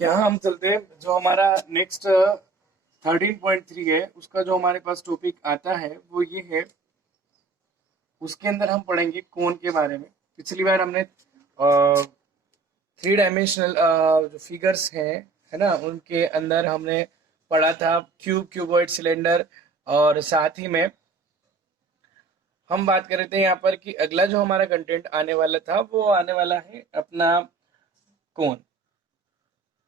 यहाँ हम चलते हैं, जो हमारा नेक्स्ट 13.3 है, उसका जो हमारे पास टॉपिक आता है वो ये है। उसके अंदर हम पढ़ेंगे कोन के बारे में। पिछली बार हमने 3 डायमेंशनल जो फिगर्स हैं, है ना, उनके अंदर हमने पढ़ा था क्यूब, क्यूबॉइड, सिलेंडर, और साथ ही में हम बात कर रहे थे यहाँ पर कि अगला जो हमारा कंटेंट आने वाला था वो आने वाला है अपना कोन।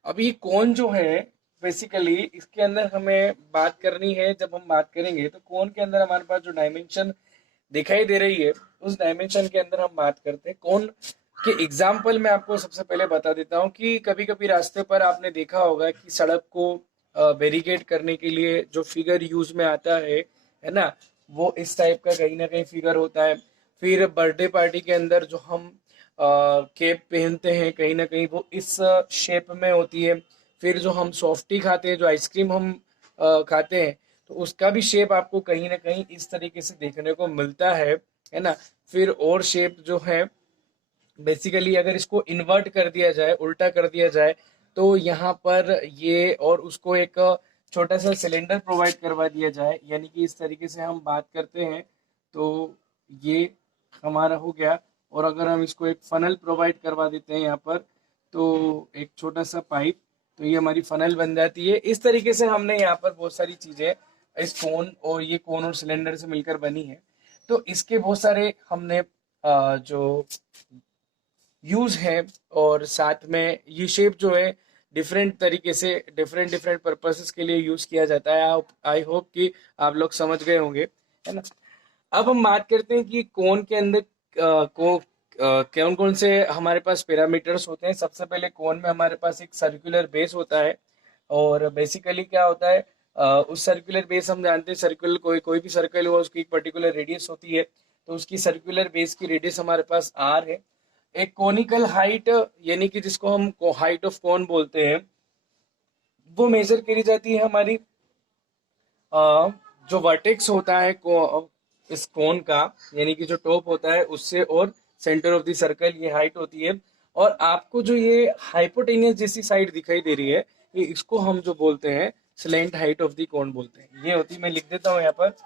अब ये कोन जो है, बेसिकली इसके अंदर हमें बात करनी है। जब हम बात करेंगे तो कोन के अंदर हमारे पास जो डायमेंशन दिखाई दे रही है, उस डायमेंशन के अंदर हम बात करते हैं कोन के। एग्जाम्पल मैं आपको सबसे पहले बता देता हूँ कि कभी कभी रास्ते पर आपने देखा होगा कि सड़क को बैरिकेड करने के लिए जो फिगर यूज में आता है ना, वो इस टाइप का कहीं ना कहीं फिगर होता है। फिर बर्थडे पार्टी के अंदर जो हम केप पहनते हैं, कहीं ना कहीं वो इस शेप में होती है। फिर जो हम सॉफ्टी खाते हैं, जो आइसक्रीम हम खाते हैं, तो उसका भी शेप आपको कहीं ना कहीं इस तरीके से देखने को मिलता है ना। फिर और शेप जो है, बेसिकली अगर इसको इन्वर्ट कर दिया जाए, उल्टा कर दिया जाए, तो यहाँ पर ये और उसको एक छोटा सा सिलेंडर प्रोवाइड करवा दिया जाए, यानी कि इस तरीके से हम बात करते हैं तो ये हमारा हो गया। और अगर हम इसको एक फनल प्रोवाइड करवा देते हैं यहाँ पर, तो एक छोटा सा पाइप, तो ये हमारी फनल बन जाती है। इस तरीके से हमने यहाँ पर बहुत सारी चीजें इस कोन, और ये कोन और सिलेंडर से मिलकर बनी है। तो इसके बहुत सारे हमने जो यूज है, और साथ में ये शेप जो है डिफरेंट तरीके से डिफरेंट डिफरेंट पर्पसेस के लिए यूज किया जाता है। आई होप कि आप लोग समझ गए होंगे, है ना। अब हम बात करते हैं कि कोन के अंदर कौन कौन से हमारे पास पैरामीटर्स होते हैं। सबसे पहले कोन में हमारे पास एक सर्कुलर बेस होता है, और बेसिकली क्या होता है, उस सर्कुलर बेस हम जानते हैं, सर्कुलर कोई कोई भी सर्कल हुआ उसकी एक पर्टिकुलर रेडियस होती है। तो उसकी सर्कुलर बेस की रेडियस हमारे पास आर है। एक कोनिकल हाइट, यानी कि जिसको हम हाइट ऑफ कोन बोलते हैं, वो मेजर करी जाती है हमारी जो वर्टेक्स होता है इस कोन का, यानी कि जो टॉप होता है उससे, और सेंटर ऑफ द सर्कल, ये हाइट होती है। और आपको जो ये हाइपोटेनियस जैसी साइड दिखाई दे रही है, ये इसको हम जो बोलते हैं slant height of the cone बोलते हैं। ये होती है, मैं लिख देता हूँ यहाँ पर,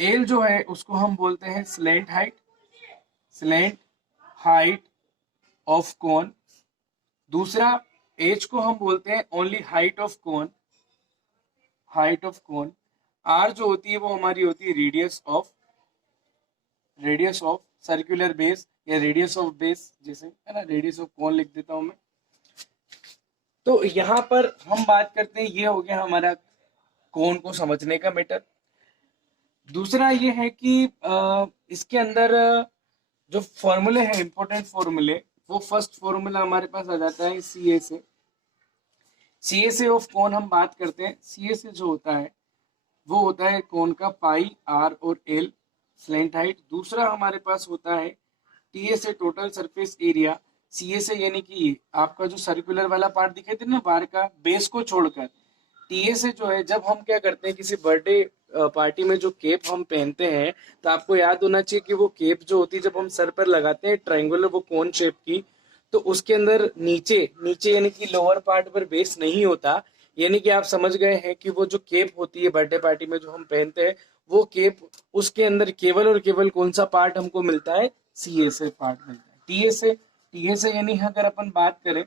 एल जो है उसको हम बोलते हैं slant height, slant height of cone. दूसरा, एच को हम बोलते हैं only height of cone, height of cone. R जो होती है वो हमारी होती है रेडियस ऑफ सर्कुलर बेस, या रेडियस ऑफ बेस, जैसे है ना, रेडियस ऑफ कोन लिख देता हूं मैं। तो यहाँ पर हम बात करते हैं, ये हो गया हमारा कोन को समझने का मैटर। दूसरा ये है कि इसके अंदर जो फॉर्मूले हैं, इंपॉर्टेंट फॉर्मूले, वो फर्स्ट फॉर्मूला हमारे पास आ जाता है सी ए से। सी ए से ऑफ कोन हम बात करते हैं। सी ए से जो होता है वो होता है कोन का पाई, आर और एल, स्लेंट हाइट। दूसरा हमारे पास होता है टी ए से, टोटल सरफेस एरिया। सी ए से यानी कि आपका जो सर्कुलर वाला पार्ट दिखाई दे ना बाहर का, बेस को छोड़कर। टी ए से जो है, जब हम क्या करते हैं किसी बर्थडे पार्टी में जो केप हम पहनते हैं, तो आपको याद होना चाहिए कि वो केप जो होती है जब हम सर पर लगाते हैं ट्रायंगुलर, वो कोन शेप की, तो उसके अंदर नीचे नीचे यानी कि लोअर पार्ट पर बेस नहीं होता। यानी कि आप समझ गए हैं कि वो जो केप होती है बर्थडे पार्टी में जो हम पहनते हैं, वो केप, उसके अंदर केवल और केवल कौन सा पार्ट हमको मिलता है, सी ए से पार्ट मिलता है। टी ए से यानी अगर अपन बात करें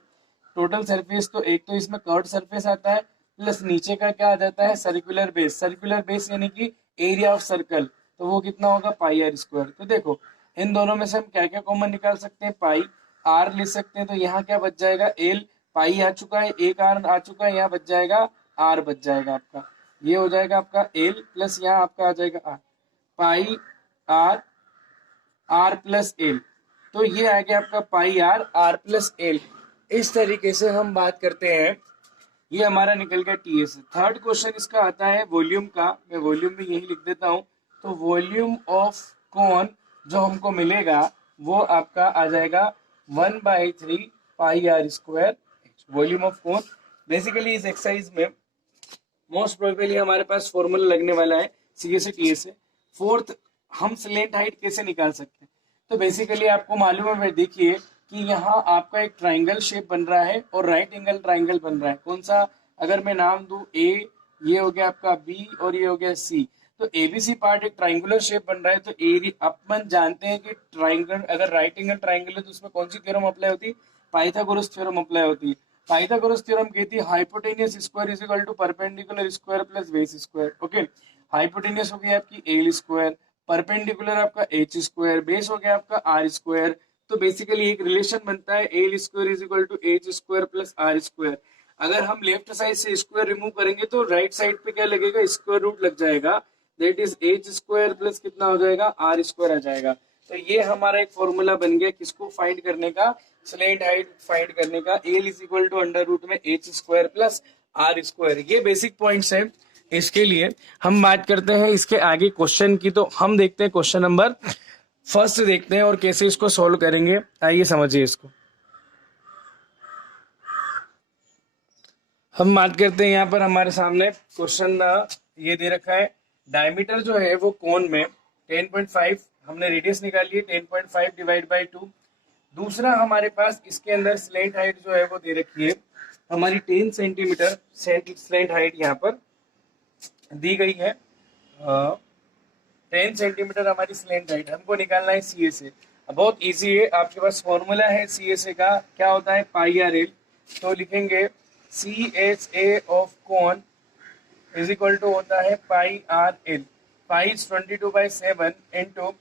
टोटल सरफेस, तो एक तो इसमें कर्व सरफेस आता है, प्लस नीचे का क्या आ जाता है, सर्कुलर बेस। सर्कुलर बेस यानी कि एरिया ऑफ सर्कल, तो वो कितना होगा, पाई आर स्क्वायर। तो देखो इन दोनों में से हम क्या क्या कॉमन निकाल सकते हैं, पाई आर ले सकते हैं, तो यहाँ क्या बच जाएगा, एल, पाई आ चुका है, एक आर आ चुका है, यहाँ बच जाएगा आर, बच जाएगा आपका, ये हो जाएगा आपका एल, प्लस यहाँ आपका आ जाएगा R, pi R, R plus L. तो ये आ गया आपका pi R, R plus L. इस तरीके से हम बात करते हैं। ये हमारा निकल गया टी एस। थर्ड क्वेश्चन इसका आता है वॉल्यूम का। मैं वॉल्यूम भी यही लिख देता हूँ। तो वॉल्यूम ऑफ कौन जो हमको मिलेगा, वो आपका आ जाएगा 1/3 पाई आर स्क्वायर, वॉल्यूम ऑफ कौन। बेसिकली इस एक्सरसाइज में मोस्ट प्रोबेबली हमारे पास फॉर्मूला लगने वाला है सी ए से टी ए से। फोर्थ, हम स्लेंट हाइट कैसे निकाल सकते हैं, तो बेसिकली आपको मालूम है, देखिए कि यहाँ आपका एक ट्राइंगल शेप बन रहा है और राइट एंगल ट्राइंगल बन रहा है। कौन सा? अगर मैं नाम दूं ए, ये हो गया आपका बी और ये हो गया सी, तो एबीसी पार्ट एक ट्राइंगुलर शेप बन रहा है। तो अपन जानते हैं कि ट्राइंगल अगर राइट एंगल ट्राइंगल है तो उसमें कौन सी थ्योरम अप्लाई होती है? पाइथागोरस थ्योरम अप्लाई होती है। पाइथागोरस थ्योरम कहती है hypotenuse square is equal to perpendicular square plus base square. Okay, hypotenuse हो गया आपकी एल स्क्वायर, परपेंडिकुलर आपका एच स्क्वायर, बेस हो गया आपका आर स्क्वायर। तो बेसिकली एक रिलेशन बनता है L square is equal to H square plus R square. अगर हम लेफ्ट साइड से स्क्वायर रिमूव करेंगे तो राइट साइड पे क्या लगेगा? स्क्वायर रूट लग जाएगा, that is H square plus कितना हो जाएगा? आर स्क्वायर आ जाएगा। तो ये हमारा एक फॉर्मूला बन गया किसको फाइंड करने का? स्लेंट हाइट फाइंड करने का। L is equal to under root में H square plus R square. ये बेसिक पॉइंट्स है इसके लिए। हम बात करते हैं इसके आगे क्वेश्चन की, तो हम देखते हैं क्वेश्चन नंबर फर्स्ट देखते हैं और कैसे इसको सॉल्व करेंगे। आइए समझिए इसको। हम बात करते हैं यहाँ पर हमारे सामने क्वेश्चन ये दे रखा है, डायमीटर जो है वो कोन में 10.5, हमने रेडियस निकाली है 10.5 डिवाइड बाई 2। दूसरा हमारे पास इसके अंदर स्लेंट हाइट जो है वो दे रखी है हमारी 10 सेंटीमीटर। स्लेंट हाइट यहाँ पर दी गई है 10 सेंटीमीटर हमारी स्लेंट हाइट। हमको निकालना है सी एस ए। बहुत इजी है, आपके पास फॉर्मूला है सी एस ए का, क्या होता है? Pi R L. तो लिखेंगे C S A of cone is equal to होता है pi R L. Pi 22/7 into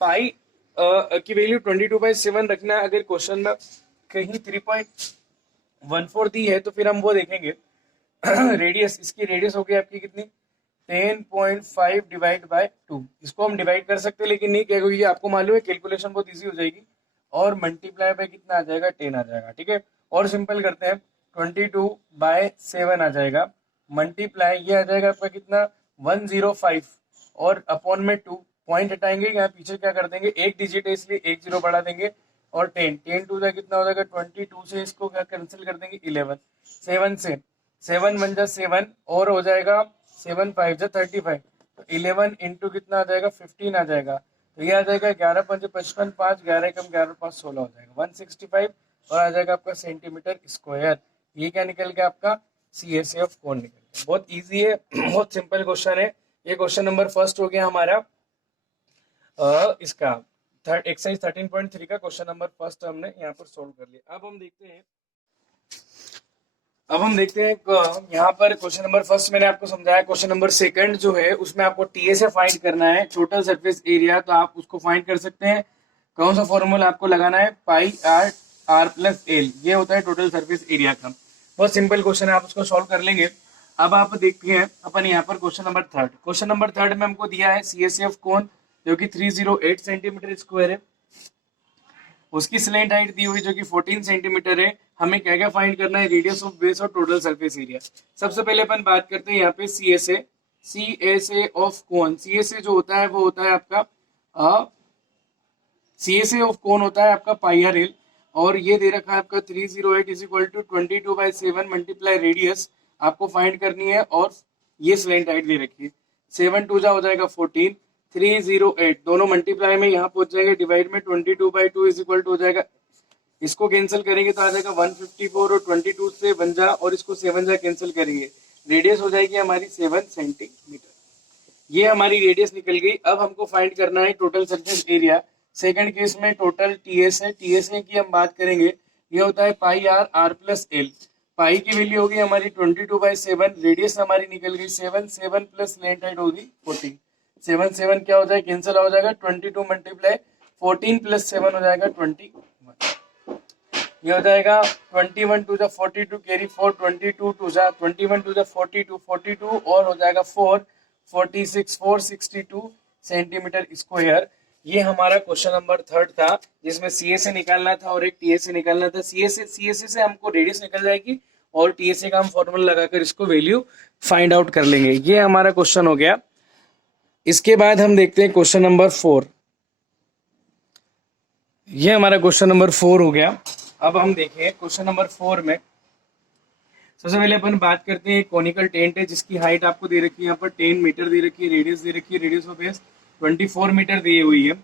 pi की वैल्यू 22/7 रखना। अगर क्वेश्चन में कहीं 3.14 दी है तो फिर हम वो देखेंगे। रेडियस, इसकी रेडियस होगी आपकी कितनी? 10.5 डिवाइड बाय 2। इसको हम डिवाइड कर सकते हैं लेकिन नहीं क्या, क्योंकि आपको मालूम है कैलकुलेशन बहुत इजी हो जाएगी। और मल्टीप्लाई बाय कितना आ जाएगा? 10 आ जाएगा। ठीक है, और सिंपल करते हैं, 22/7 आ जाएगा, मल्टीप्लाई ये आ जाएगा आपका कितना? 105 और अपॉन में 2, पॉइंट हटाएंगे, यहाँ पीछे क्या कर देंगे? एक डिजिट है इसलिए एक जीरो बढ़ा देंगे, और 10 टू कितना हो जाएगा? 22 से इसको क्या कैंसिल कर देंगे? 11, 7 से 7 1 जा 7 और हो जाएगा 7 5 जा 35, तो 11 इंटू कितना आ जाएगा? 15 आ जाएगा। तो ये आ जाएगा 11 5 55, 5 11 कम 11 5 16 हो जाएगा 165 और आ जाएगा आपका सेंटीमीटर स्क्वायर। ये क्या निकल गया आपका? सी एस एफ कोण निकल गया। बहुत इजी है, बहुत सिंपल क्वेश्चन है। ये क्वेश्चन नंबर फर्स्ट हो गया हमारा इसका एक्सरसाइज 13.3 का क्वेश्चन नंबर फर्स्ट हमने यहाँ पर सोल्व कर लिया। अब हम देखते हैं यहाँ पर क्वेश्चन नंबर फर्स्ट मैंने आपको समझाया। क्वेश्चन नंबर सेकंड जो है उसमें आपको टीएसए फाइंड करना है, टोटल सरफेस एरिया। तो आप उसको फाइंड कर सकते हैं। कौन सा फॉर्मूला आपको लगाना है? Pi R R plus L, ये होता है टोटल सरफेस एरिया का। बहुत सिंपल क्वेश्चन है, आप उसको सॉल्व कर लेंगे। अब आप देखते हैं अपन यहाँ पर question number third. Question number third में हमको दिया है सीएसएफ कोन जो कि 308 सेंटीमीटर स्क्वायर है, उसकी स्लेंट हाइट दी हुई जो कि 14 सेंटीमीटर है। हमें क्या क्या फाइंड करना है? रेडियस ऑफ बेस और टोटल सरफेस एरिया। सबसे पहले अपन बात करते हैं यहाँ पे सीएसए ऑफ कोन। सीएसए जो होता है वो होता है आपका सीएसए ऑफ कोन होता है आपका पाई आर एल, और ये दे रखा है आपका 308 is equal to 22/7 multiply radius आपको फाइंड करनी है, और ये स्लेंट हाइट दे रखी है। 7 2 जा हो जाएगा 14, 308 दोनों मल्टीप्लाई में यहाँ पहुंच जाएंगे, डिवाइड में 22/2 इज इक्वल टू हो जाएगा, इसको कैंसिल करेंगे तो आ जाएगा 154 और 22 से 1 जा और इसको 7 जा कैंसिल करेंगे, रेडियस हो जाएगी हमारी 7 सेंटीमीटर। ये हमारी रेडियस निकल गई। अब हमको फाइंड करना है total surface area. Second case में टोटल टीएसए की हम बात करेंगे, ये होता है pi R R plus L. पाई की वैल्यू होगी हमारी 22/7, रेडियस हमारी निकल गई 7 7 प्लस लेंथ हाइट होगी 14। 7 7 क्या हो जाएगा? कैंसिल हो जाएगा, 22 मल्टीप्लाई 14 प्लस 7 हो जाएगा 21। ये हो जाएगा 21 टू जा 42 कैरी 4, 22 टू जा 21 टू जा 42 42 और हो जाएगा 4 46 462 सेंटीमीटर स्क्वायर। ये हमारा क्वेश्चन नंबर थर्ड था जिसमें सीएसए निकालना था और एक टीएसए निकालना था। सीएसए से हमको रेडियस निकल जाएगी और टीएसए का हम फॉर्मूला लगाकर इसको वैल्यू फाइंड आउट कर लेंगे। ये हमारा क्वेश्चन हो गया। इसके बाद हम देखते हैं क्वेश्चन नंबर 4। ये हमारा क्वेश्चन नंबर 4 हो गया। अब हम देखें क्वेश्चन नंबर 4 में सबसे पहले अपन बात करते हैं कोनिकल टेंट है जिसकी हाइट आपको दे रखी है यहाँ पर 10 मीटर दे रखी है, रेडियस दे रखी है, रेडियस ऑफ बेस 24 मीटर दी हुई है।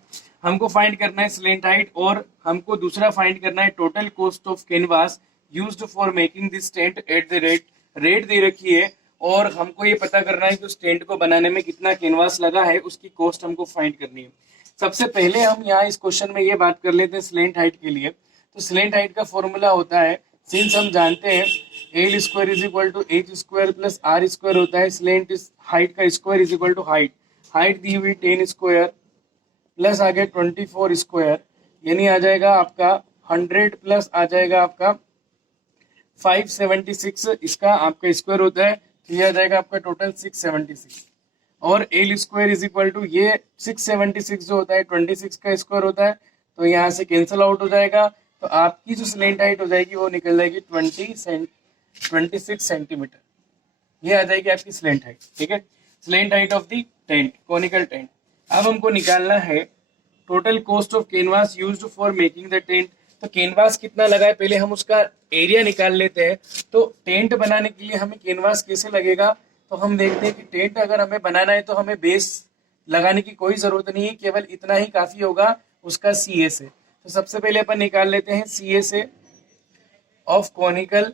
हमको फाइंड करना है स्लेंट हाइट और हमको दूसरा फाइंड करना है total cost of canvas used for making this tent at the rate दे रखी है और हमको ये पता करना है कि उस टेंट को बनाने में कितना कैनवास लगा है, उसकी कॉस्ट हमको फाइंड करनी है। सबसे पहले हम यहाँ इस क्वेश्चन में ये बात कर लेते हैं स्लेंट हाइट के लिए। तो स्लेंट हाइट का फॉर्मूला होता है, सिंस हम जानते हैं L square is equal to H square plus R square होता है, स्लेंट हाइट का square is equal to height दी हुई 10 स्क्वायर प्लस आ गया 24 स्क्वायर, यानी आ जाएगा आपका 100 प्लस आ जाएगा आपका 576, इसका आपका स्क्वायर होता है, तो ये आ जाएगा आपका टोटल 676। और L square is equal to ये 676 जो होता है 26 का स्क्वायर होता है, तो यहाँ से कैंसिल आउट हो जाएगा, तो आपकी जो स्लेंट हाइट हो जाएगी वो निकल जाएगी 26 सेंटीमीटर। ये आ जाएगी आपकी स्लेंट हाइट। ठीक है, slant height of the tent, conical tent. अब हमको निकालना है total cost of canvas used for making the tent. तो कैनवास कितना लगा है पहले हम उसका एरिया निकाल लेते हैं। तो टेंट बनाने के लिए हमें कैनवास कैसे लगेगा, तो हम देखते हैं कि टेंट अगर हमें बनाना है तो हमें बेस लगाने की कोई जरूरत नहीं है, केवल इतना ही काफी होगा उसका सी ए से। तो सबसे पहले अपन निकाल लेते हैं सी ए से ऑफ कॉनिकल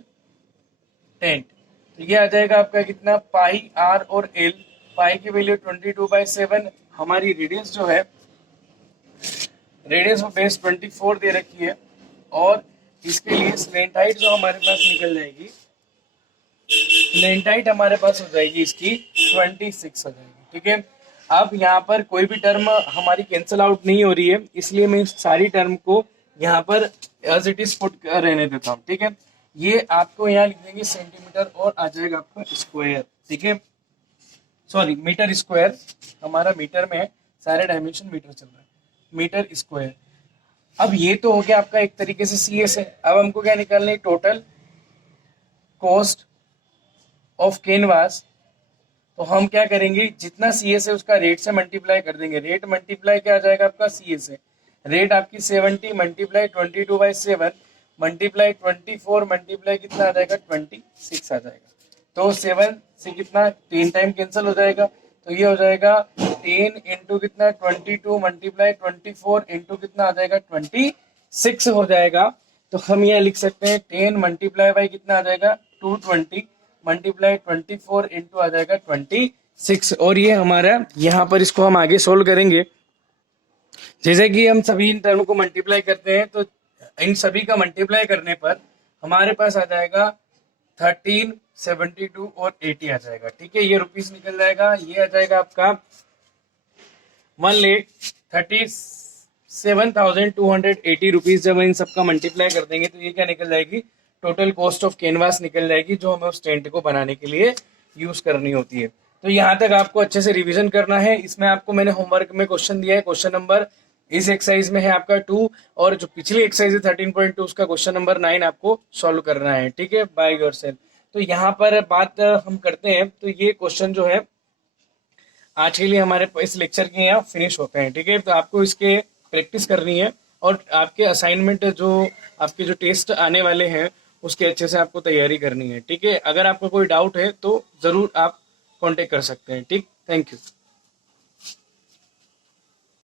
टेंट। तो ये आ जाएगा आपका कितना, पाई आर और एल। पाई की वैल्यू 22/7, हमारी रेडियस जो है, रेडियस ऑफ बेस 24 दे रखी है, और इसके लिए स्लेंट हाइट जो हमारे पास निकल जाएगी, स्लेंट हाइट हमारे पास हो जाएगी इसकी 26 हो जाएगी। ठीक है, अब यहाँ पर कोई भी टर्म हमारी कैंसिल आउट नहीं हो रही है, इसलिए मैं इस सारी टर्म को यहाँ पर एज इट इज पुट रहने देता हूँ। ठीक है, ये आपको यहाँ लिख देंगे सेंटीमीटर और आ जाएगा आपका स्क्वायर। ठीक है, सॉरी मीटर स्क्वायर, हमारा मीटर में है, सारे डायमेंशन मीटर चल रहा है, मीटर स्क्वायर। अब ये तो हो गया आपका एक तरीके से सी एस है। अब हमको क्या निकालना है, टोटल कॉस्ट ऑफ कैनवास। तो हम क्या करेंगे, जितना सी एस है उसका रेट से मल्टीप्लाई कर देंगे। रेट मल्टीप्लाई क्या आ जाएगा आपका सी एस है, रेट आपकी 70 मल्टीप्लाई 22/7 मल्टीप्लाई 24 मल्टीप्लाई कितना आ जाएगा 26 आ जाएगा। तो 7 से कितना 10 टाइम कैंसिल हो जाएगा, तो ये हो जाएगा 10 इंटू कितना 22 मल्टीप्लाई 24 इंटू कितना आ जाएगा 26 हो जाएगा। तो हम यहाँ लिख सकते हैं 10 मल्टीप्लाई बाई कितना आ जाएगा 220 मल्टीप्लाई 24 इंटू आ जाएगा 26। और ये हमारा यहाँ पर इसको हम आगे सोल्व करेंगे। जैसे कि हम सभी इन टर्म को मल्टीप्लाई करते हैं, तो इन सभी का मल्टीप्लाई करने पर हमारे पास आ जाएगा 13, 72 और 80 आ जाएगा। ठीक है, ये रुपीस निकल जाएगा, ये आ जाएगा आपका 1,37,280 रुपीज। जब इन सबका मल्टीप्लाई कर देंगे तो ये क्या निकल जाएगी, टोटल कॉस्ट ऑफ कैनवास निकल जाएगी, जो हमें उस टेंट को बनाने के लिए यूज करनी होती है। तो यहाँ तक आपको अच्छे से रिवीजन करना है। इसमें आपको मैंने होमवर्क में क्वेश्चन दिया है, क्वेश्चन नंबर इस एक्सरसाइज में है आपका 2, और जो पिछली एक्सरसाइज है 13.2 उसका क्वेश्चन नंबर 9 आपको सॉल्व करना है। ठीक है, बाय योरसेल्फ। तो यहाँ पर बात हम करते हैं, तो ये क्वेश्चन जो है आज के लिए हमारे इस लेक्चर के यहाँ फिनिश होते हैं। ठीक है, तो आपको इसके प्रैक्टिस करनी है, और आपके असाइनमेंट जो आपके जो टेस्ट आने वाले हैं उसके अच्छे से आपको तैयारी करनी है। ठीक है, अगर आपको कोई डाउट है तो जरूर आप कांटेक्ट कर सकते हैं। ठीक, थैंक यू।